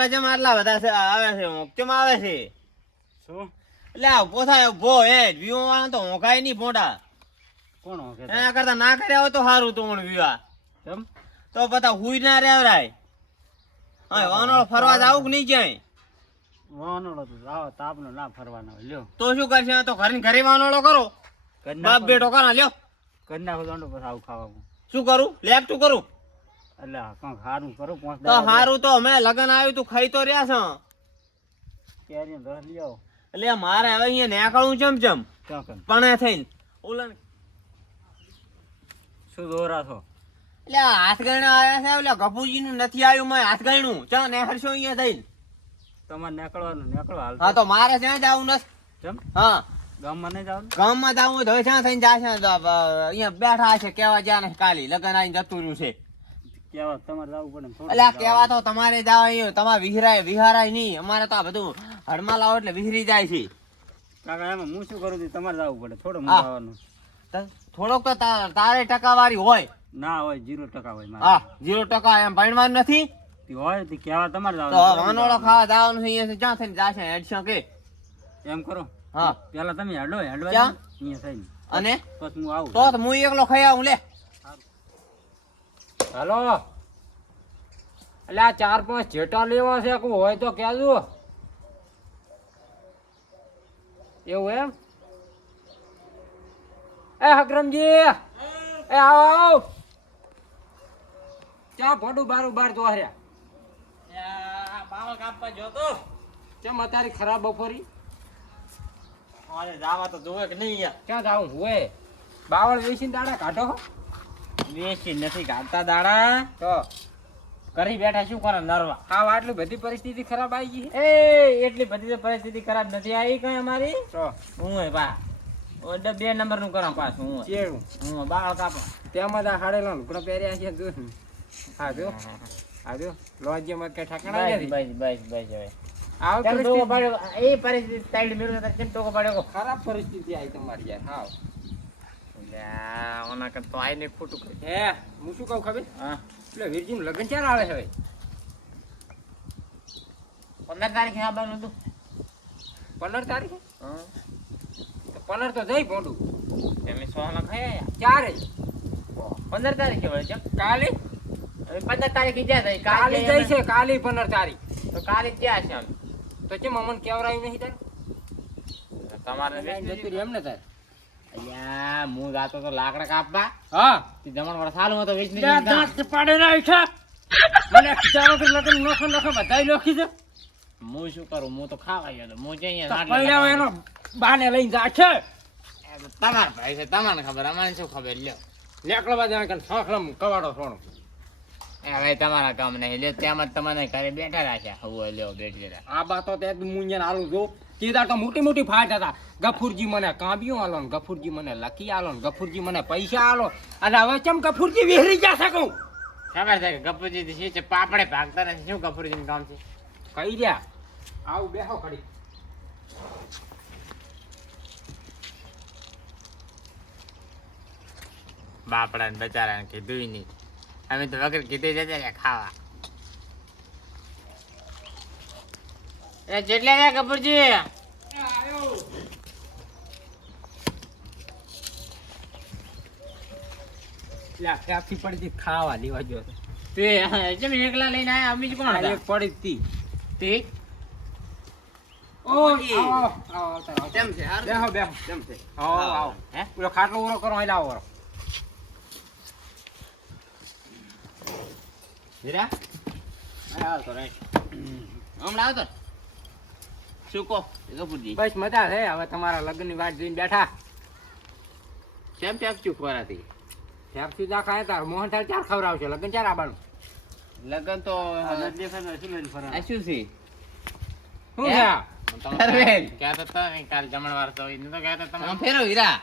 છોકરા જેમ આટલા બધા છે આવે છે કેમ આવે છે શું એટલે આ પોથા ભો એ વિવો વાળા તો હોંકાય નહીં મોટા કોણ હોકે એના કરતા ના કર્યા હોય તો સારું તું વિવા કેમ તો બધા હુઈ ના રેવરાય હા વાનો ફરવા જાવું કે નહીં ક્યાંય વાનોળો તો આવો તાપનો ના ફરવાનો લ્યો તો શું કરશે તો ઘરે ઘરે વાનોળો કરો બાપ બેટો કરા લ્યો કરી નાખો દોંડો પછી આવું ખાવાનું શું કરું લેફ્ટ કરું એટલે કંઈક સારું કરો તો સારું તો અમે લગન આવ્યું તું ખાઈ તો રહ્યા છે કેરી રસ લઈ આવો એટલે મારે હવે અહીંયા નીકળવું ચમચમ ક્યાં કેમ પણ થઈને ઓલા શું દોરા છો એટલે હાથ ગણ્યા આવ્યા છે એટલે ગપુજી નું નથી આવ્યું મેં હાથ ગણ્યું ચા નેહરશો અહીંયા થઈને તમારે નીકળવાનું નીકળો હાલ હા તો મારે ત્યાં જવું નથી કેમ હા ગામમાં નહીં જવાનું ગામમાં જવું તો હવે ત્યાં થઈને જાશે અહીંયા બેઠા છે કેવા જ્યાં ને કાલી લગન આવીને જતું રહ્યું છે કેવા તમારે જવું પડે ને એટલે આ કેવા તો તમારે જાવ અહીંયા તમારે વિહારાય નહીં અમારે તો આ બધું હડમાં લાવો એટલે વિહરી જાય છે કાકા એમાં હું શું કરું છું તમારે જવું પડે થોડું હા. મૂકવાનું થોડોક તો તારે ટકાવારી હોય ના હોય 0% હોય મારે હા 0% એમ ભણવાનું નથી તે હોય તે કેવા તમારે તો જવાનું વાનોળો ખાવા જવાનું છે અહીંયા જ્યાં થઈને જાશે હેડશો કે એમ કરો હા પેલા તમે હેડવા ક્યાં? અહીંયા થઈને અને પછી હું આવું તો હું એકલો ખાઈ આવું લે હાલો એટલે આ 4-5 જેટા લેવા છે કોઈ હોય તો કહેજો એવું એમ એ હકરમજી એ આવો ચા ભડું બારું બાર દોહર્યા બાવળ કાપવા જોતો ચમ અત્યારે ખરાબ બપોરી અરે જાવા તો જોવે કે નહીં યાર ક્યાં જાઉં હોય બાવળ વેચીને દાડા કાઢો વેચી નથી કાઢતા દાડા તો કરી બેઠા શું કરે નરવા હા આટલી બધી પરિસ્થિતિ ખરાબ આવી ગઈ એ એટલી બધી તો પરિસ્થિતિ ખરાબ નથી આવી કઈ અમારી તો હું હે બા ઓડે 2 નંબર નું કરા પાછું હું ચેડું હું બાળ કાપા તેમાં દા હાડેલા લુકડા પહેર્યા છે જો હા જો લોજ્યમાં કઈ ઠાકણા નથી બસ હવે આવ કેમ ટોકો પરિસ્થિતિ પાડ્યો એ પરિસ્થિતિ સાઈડ મેળવો તો કેમ ટોકો પાડ્યો ખરાબ પરિસ્થિતિ આવી તમારી યાર હાવ લ્યા ઓના કર તો આઈને ખોટું કરી હે હું શું કહું ખબર હા એટલે વીરજીનું લગ્ન ક્યારે આવે છે હવે 15 તારીખે આવવાનું હતું 15 તારીખે હા તો 15 તો જઈ ભોંડું તમે સોના ખાયા ક્યારે 15 તારીખે વળે છે કાલે હવે 15 તારીખે જ્યાં થઈ કાલે જઈ છે કાલે 15 તારીખ તો કાલે ક્યાં છે આમ તો કેમ અમને કેવરાયું નહીં તારે તમારે જતી રહી એમ ને તારે અલ્યા હું જાતો તો લાકડા કાપવા હા તે જમણ વળ સાલું હતો વેચની દાંત પાડે ના છે મને ચાલો તો લગ્ન નોખો બધાય લોખી છે હું શું કરું હું તો ખાવા ગયો તો હું જઈ તો અહીંયા પૈડા એનો બાને લઈને જા છે તમારા ભાઈ છે તમને ખબર અમારે શું ખબર લ્યો લેકડો બાજુ કે સખલમ કવાડો સોનો એ હવે તમારા કામ નહીં લ્યો ત્યાં જ તમને ઘરે બેઠા રાખ્યા હવે લ્યો બેઠી રહ્યા આ બાતો તે મુંજન આલું જો કીધા તો મોટી મોટી ફાટ હતા ગફુરજી મને કાંબિયો આલો ને ગફુરજી મને લકી આલો ને ગફુરજી મને પૈસા આલો અને હવે ચમ ગફુરજી વિહરી જા શકું ખબર છે કે ગપુજી શું છે પાપડે ભાગતા નથી શું ગપુરજીનું કામ છે કઈ રહ્યા આવું બેહો ખડી બાપડા ને બચારા કીધું નહીં અમે તો વગર કીધે જતા રહ્યા ખાવા એ જેટલા રહ્યા ગપુરજી ક્યાંથી પડી ખાવા લેવા જો તે જેમ એકલા લઈને આયા અમે જ કોણ હતા એક પડી હતી તે ઓય આવો આવો કેમ છે હાર બેહો બેહો કેમ છે આવો આવો હે પેલો ખાટલો ઉરો કરો અહીં લાવો હીરા આવો તો રે હમણાં આવતો શું કહો ગપુરજી બસ મજા છે હવે તમારા લગ્નની વાટ જોઈને બેઠા કેમ પેક ચૂક વરાતી ત્યાર સુધી ખાય તાર મોહન થાળ ચાર ખવડાવશે લગ્ન ચાર આવવાનું લગન તો આ શું છે શું હે? છે અરે ક્યાં તો તમે કાલ જમણવાર તો એને તો કહેતા તમે ફેરો હીરા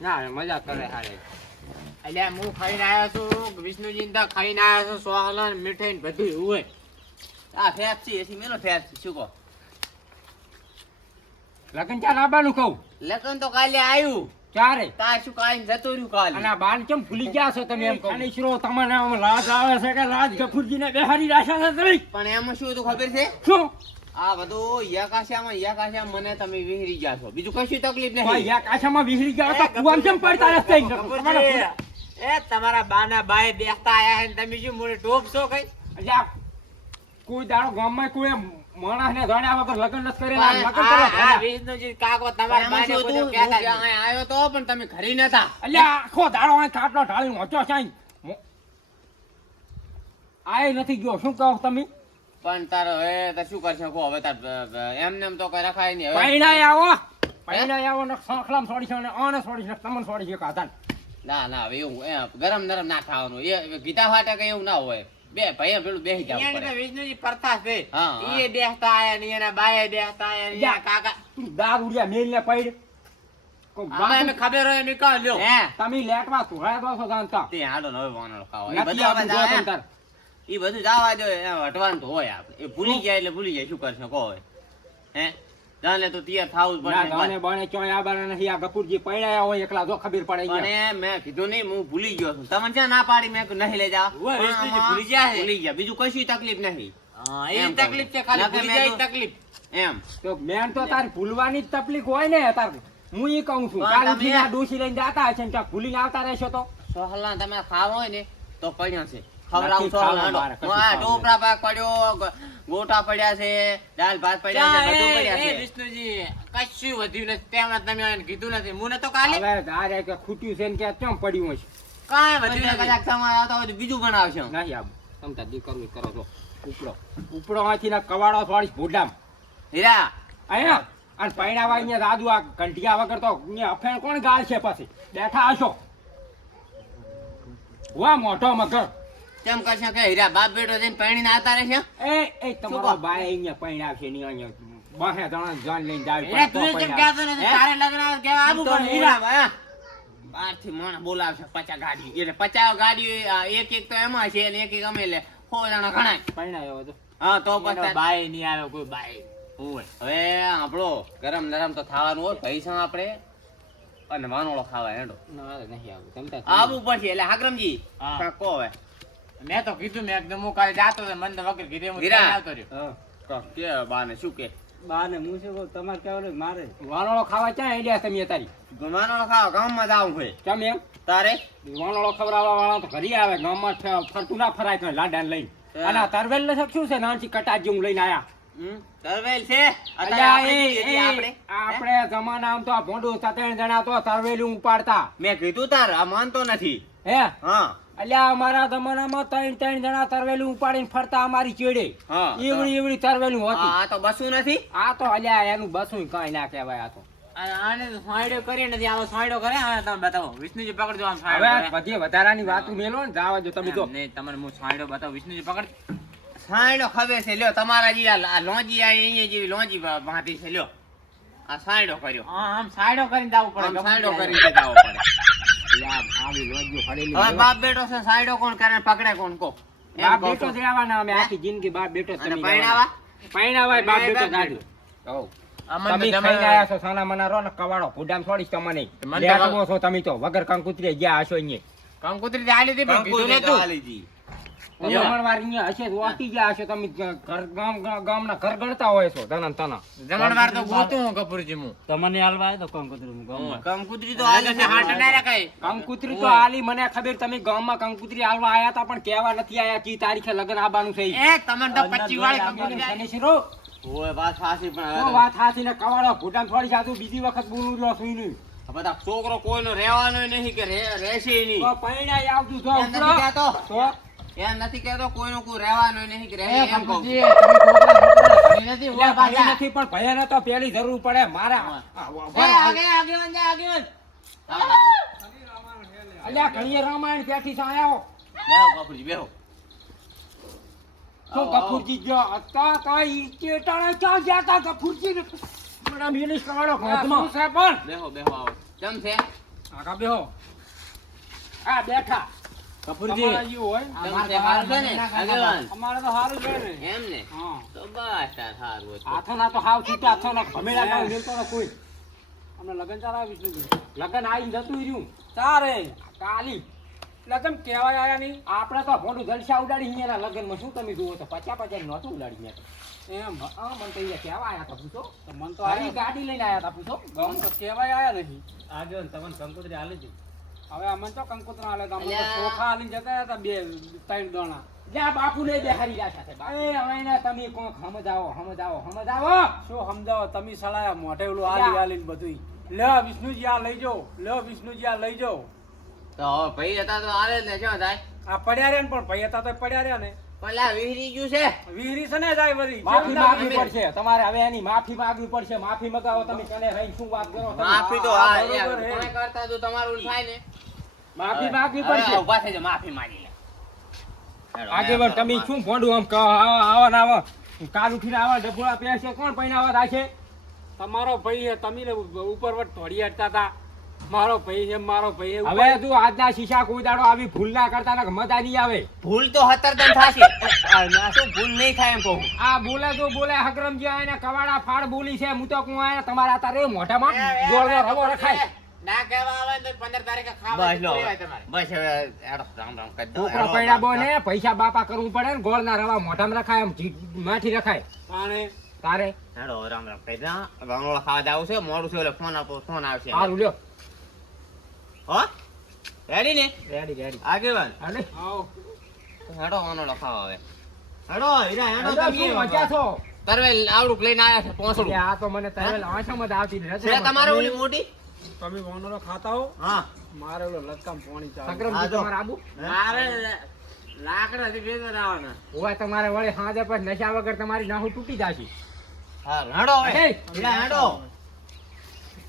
ના મજા કરે હારે અલ્યા હું ખાઈને આવ્યો છું વિષ્ણુજી ને ખાઈને આવ્યો છું સોહલન મીઠાઈ ને બધું હોય આ ફેફસી એસી મેલો ફેફસી શું કહો લગ્ન ચાર આવવાનું કહું લગન તો કાલે આવ્યું ચારે તાર શું કાઈ જતો રહ્યું કાલે અને આ બાન કેમ ભૂલી ગયા છો તમે એમ કહું ખાનીશરો તમને આમ લાજ આવે છે કે લાજ ગફુરજીને બેહારી રાખ્યા છે તમે પણ એમાં શું હતું ખબર છે શું આ બધું યકાશામાં મને તમે વિહરી ગયા છો બીજું કશું તકલીફ ભાઈ નહીં યા કાશામાં વિહરી ગયા તો કુવામ કેમ પડતા રસ્તે એ તમારા બાના બાય દેખતા આયા હે તમે શું મોડે ટોપ છો કઈ અલ્યા કોઈ દાડો ગામમાં કોઈ માણસને જાણ્યા વગર લગ્ન નથી કરેલા લગ્ન કરવા વિષ્ણુજી કાકો તમારા બાને બધું કહેતા આયો તો પણ તમે ઘરે નતા અલ્યા આખો દાડો અહીં ખાટલો ઢાળીને વાંચો સાઈ આય નથી ગયો શું કહો તમે પણ તારો હવે તો શું કરશે કો હવે તાર એમને એમ તો કઈ રખાય નહીં હવે પૈણાય આવો ને સંખલામ છોડી છે અને આને છોડી છે તમને છોડી છે કાતા ના હવે એવું ગરમ નરમ ના ખાવાનું એ ગીતા ફાટે કઈ એવું ના હોય બે ભાઈ પેલું બેહી જવું પડે વિષ્ણુજી પરથા છે ઈ દેખતા આયા ને એના બાએ દેખતા આયા ને કાકા દારૂડિયા મેલ ને પૈડ અમે ખબર હોય ને કા લ્યો તમે લેટવા ધોળા દો છો જાણતા તે હાલો ને હવે વાનળ ખાવા નથી આપણે જોતું તાર ઈ બધું જવા દો હટવાનું તો હોય આપણે એ ભૂલી જાય એટલે ભૂલી જાય શું કરશે કો હવે હે જાને તો તૈયાર થાવું જ પડે ગાને બાણે ચોય આબાના નહીં આ ગફુરજી પૈણાયા હોય એકલા જો ખબર પડે અને મેં કીધું નહીં હું ભૂલી ગયો છું તમને ક્યાં ના પાડી મેં નહીં લઈ જાવ ભૂલી ગયા બીજું કશું તકલીફ નહીં એ તકલીફ છે ખાલી ભૂલી જાય તકલીફ એમ તો મેન તો તાર ભૂલવાની જ તકલીફ હોય ને તાર હું ઈ કહું છું કાલ ઉઠીને ડોસી લઈને જાતા હશે ને ત્યાં ભૂલીને આવતા રહેશો તો સોહલા તમે ખાવ હોય ને તો પડ્યા છે ખવડાવું સોહલા ટોપરા પાક પડ્યો ગોટા પડ્યા છે દાળ ભાત પડ્યા છે બધું પડ્યા છે વિષ્ણુજી કશું વધ્યું નથી તેમાં તમે એને કીધું નથી મુને તો કાલે હવે આરે કે ખૂટ્યું છે ને કે કેમ પડ્યું હશે કાઈ વધ્યું નથી કદાચ તમારે આવતા હોય તો બીજું બનાવશો નહીં આવું તમતા દી કરવું કરો છો ઉપડો માંથી ના કવાડો થોડી ભૂડામ હીરા અહીંયા અને પૈણાવા અહીંયા દાદુ આ ઘંટિયા વગર તો અહીંયા અફેણ કોણ ગાળ છે પછી બેઠા હશો વાહ મોટો મગર કેમ કરશે કે હીરા બાપ બેટો જઈને પૈણીને આવતા રહેશે એ તમારો બાય અહીંયા પૈણાવશે નહીં અહીંયા બાહે જણા જાન લઈને જાય એ તું કેમ કહેતો નથી તારે લગ્ન કેવા આવું પણ હીરા બહાર થી માણસ બોલાવશે 50 ગાડી એટલે 50 ગાડી એક એક તો એમાં છે અને એક એક અમે લે 100 જણા ઘણા પૈણાયો તો હા તો પછી બાય નહીં આવે કોઈ બાય હોય હવે આપણો ગરમ નરમ તો ખાવાનું હોય પૈસા આપણે અને વાનોળો ખાવા હેડો ના નહીં આવું તમતા આવું પડશે એટલે હાકરમજી કો હવે મેં તો કીધું મેં એકદમ હું કાલે જાતો તો મને વગર કીધે હું આવતો રહ્યો તો કે બાને શું કે બાને હું શું કહું તમારે કેવું મારે વાનોળો ખાવા ક્યાં આઈડિયા તમે તારી વાનોળો ખાવા ગામમાં જાવું હોય કેમ એમ તારે વાનોળો ખવડાવવા વાળા તો ઘરે આવે ગામમાં ફરતું ના ફરાય કે લાડાને લઈને અને તરવેલ ને શું છે નાનથી કટાજી હું લઈને આયા તરવેલ છે આપણે જમાના આમ તો આ ભોંડું 7 જણા તો તરવેલું ઉપાડતા મેં કીધું તાર આ માનતો નથી હે હા અલ્યા અમારા જમાનામાં 3 જણા તરવેલું ઉપાડીને ફરતા અમારી ચેડે એવડી તરવેલું હતી આ તો બસું નથી આ તો અલ્યા એનું બસું કઈ ના કહેવાય આ તો આને સાઈડો કરી નથી આવો સાઈડો કરે આ તમે બતાવો વિષ્ણુજી પકડજો આમ સાઈડો હવે બધી વધારાની વાતો મેલો ને જાવા જો તમે તો નહીં તમને હું સાઈડો બતાવો વિષ્ણુજી પકડ સાઈડો ખબર છે લ્યો તમારા જે આ લોંજી આ અહીંયા જેવી લોંજી ભાતી છે લ્યો આ સાઈડો કર્યો આમ સાઈડો કરીને જાવું પડે સાઈડો કરીને જાવું પડે આવી લોંજીઓ ફરેલી હવે બાપ બેટો છે સાઈડો કોણ કરે પકડે કોણ કો બાપ બેટો જ રહેવાના અમે આખી જિંદગી બાપ બેટો તમે પૈણાવા બાપ બેટો ગાડી હો તમે ખાઈને આયા છો સાના મના રો ને કવાડો ભૂડામ છોડીશ તમને લેટવો છો તમે તો વગર કંકુતરી ગયા હશો અહીંયા કંકુતરી તો આલી હતી પણ કીધું નતું આલી હતી જમણવાર અહીંયા હશે વાટી ગયા હશે તમે ગામના ઘર ગણતા હોય છો તના તના જમણવાર તો ગોતું કપૂરજી મુ તમને હાલવા તો કંકુતરી કંકુતરી તો આલે છે હાટ ના રખાય કંકુતરી તો આલી મને ખબર તમે ગામમાં કંકુતરી હાલવા આયા તા પણ કેવા નથી આયા કી તારીખે લગન આબાનું છે એ તમને તો 25 વાળી કંકુતરી શીરો ઓય વાત સાચી પણ વાત સાચી ને કવાડો ભૂટામ થોડી સાચું બીજી વખત બોલું રહ્યો છું નહીં બધા છોકરો કોઈનો રહેવાનો નહીં કે રહેશે નહીં તો પૈણા આવતું તો ઉપડો તો એમ નથી કહેતો કોઈનો કોઈ રહેવાનો નહીં કે રહે એમ કહું નથી પણ ભયાને તો પેલી જરૂર પડે મારા અલ્યા ઘણીએ રામાયણ પેઠી સા આવ્યો બેહો કપૂરજી બેહો તો કપૂરજી જો હતા તો ઈ ચેટાણા ચા જાતા કપૂરજી બડા મિનિસ કવાડો ઘરમાં છે પણ બેહો બેહો આવો કેમ છે આગા બેહો આ બેઠા કપૂરજી તમારે હારું છે ને આગેવાન અમારે તો હારું છે ને એમ ને હા તો બસ તાર હારું હોય હાથો ના તો હાવ છૂટા હાથો ના ભમેલા કામ લેતો ન કોઈ અમને લગન ચાલે વિષ્ણુજી લગન આવીને જતું રહ્યું ચારે કાલી લગન કહેવાય આયા નહીં આપણે તો મોટું જલસા ઉડાડી અહીંયા લગનમાં શું તમે જુઓ તો 50 નહોતું ઉડાડી મેં તો. એમ હા મને તો અહીંયા કહેવા આયા હતા પૂછો તો મન તો તારી આયા ગાડી લઈને આયા હતા પૂછો મન તો કહેવાય આયા નહીં આગળ તમને કંકોત્રી આલે છે. હવે અમને તો કંકોત્રા આલે તો અમને તો અલ્યા. ચોખા આલીને જતા હતા 2-3 દોણા જા બાપુ ને બેહારી રહ્યા સાથે એ હવે ને તમે કોક સમજાવો શું સમજાવો તમે સલાયા મોઢે ઓલું અલ્યા. આલીને બધું લે વિષ્ણુજી આ લઈ જાઓ લે વિષ્ણુજી આ લઈ જાઓ તો હવે ભાઈ હતા તો આવે જ ને શું થાય આ પડ્યા રહ્યા ને પણ ભાઈ હતા તો પડ્યા રહ્યા ને પેલા વિહરી ગયું છે વીહરી છે ને જાય વળી માફી જેવું માંગવી તમે- પડશે તમારે હવે એની માફી માંગવી પડશે માફી મગાવો તમે કને રહીને શું વાત કરો તમે? માફી તો હા, હા બરોબર યાર, હે. કોણે કરતા તો તમારું થાય ને માફી માંગવી હવે પડશે ઊભા થઈ જાઓ, માફી માંગી લે હેડો, આગેવાન હેડો, તમે માફી. શું ભોંડું આમ કહો આવો ને આવો કાલ ઉઠીને આવા ડબોળા પહેરશે કોણ પહેરાવા રાખે તમારો ભાઈ છે તમે ને ઉપર વટ ધોડી હટતા હતા મારો ભાઈ છે મારો ભાઈ છે હવે તું આજના શીશા કોઈ દાડો આવી ભૂલ ના કરતા ને મજા નહીં આવે ભૂલ તો 17 થશે આ શું ભૂલ નહીં થાય એમ કહું આ બોલે તો બોલે હકરમજી આને કવાડા ફાડ બોલી છે હું તો કું આયા તમારા તારે મોઢામાં ગોળનો રવો રખાય ના કહેવા આવે તો 15 તારીખે ખાવા બસ હવે હેડો, રામ રામ કરી દો છોકરો પૈડા બોને પૈસા બાપા કરવું પડે ને ગોળના રવા મોઢામાં રખાય એમ માઠી રખાય પાણે તારે હેડો રામ રામ કરી દો વાંગોળા ખાવા જાવ છે મોડું છે એટલે ફોન આપો ફોન આવશે સારું લ્યો હો રેડી ને રેડી આગેવાન અરે આવો હેડો વાંગોળા ખાવા હવે હેડો હીરા હેડો શું તમે મજા છો તરવેલ આવડું લઈને આયા છે પોસડું આ તો મને તરવેલ આંખમાં જ આવતી છે તમારે ઓલી મોટી તમે વાનરો ખાતા હો હા મારે ઓલો લટકામ પાણી ચાલે હકરમજી આ જો. તમારે આબુ મારે લાકડાથી ભેગા રહેવાના ઓય તમારે વળે હાજે પર નશા વગર તમારી નાહુ તૂટી જાશે હા હેડો હવે એ, હીરા હેડો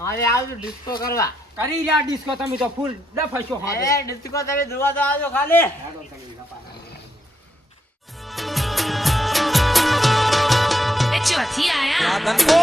આજે આવજો ડિસ્કો કરવા કરી રહ્યા ડિસ્કો તમે તો ફૂલ ડફશો હાજે એ ડિસ્કો તમે જોવા તો આવજો ખાલી ચોથી આયા